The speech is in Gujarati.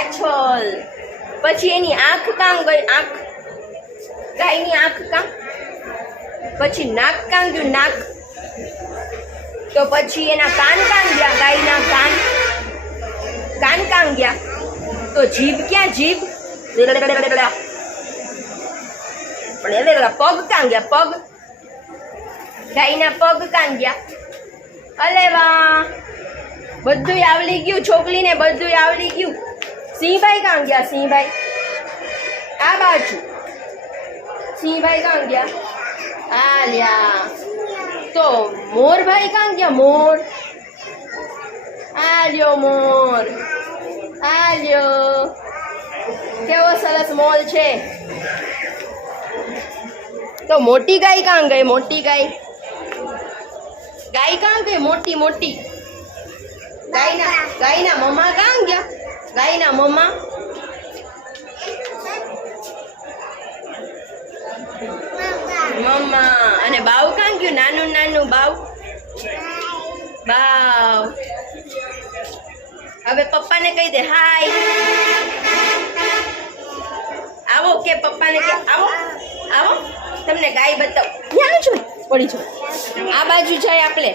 પાછળ. પછી એની આંખ કાં ગઈ? આંખ, ગાયની આંખ કાં? પછી નાક કાં ગયું? નાક. તો પછી એના કાન કાં ગયા? ગાયના કાન, કાન કાં ગયા? તો જીભ ક્યાં? જીભ. પણ પગ કાં ગયા? પગ, ગાયના પગ કાં ગયા? અલે વાહ, બધુંય આવડી ગયું છોકરીને, બધુંય આવડી ગયું. સિંહભાઈ કાં ગયા? સિંહભાઈ આ બાજુ. સિંહભાઈ કાં ગયા? આ લ્યા. તો મોરભાઈ કાં ગયા? મોર. આ લ્યો મોર, આ લ્યો. કેવો સરસ મોર છે. તો મોટી ગાય કાં ગઈ? મોટી ગાય, ગાય કાં ગઈ? મોટી મોટી ગાયના મમ્મા કાં ગયા? ગાયના મમ્મા. મમ્મા. અને બાવ કાં ગયું? નાનું નાનું બાવ. બાવ. હવે પપ્પાને કહી દે હાય. આવો કે પપ્પાને કે આવો, આવો. તમને ગાય બતાવ. ક્યાં છો? પડી છો. આ બાજુ જાય આપણે.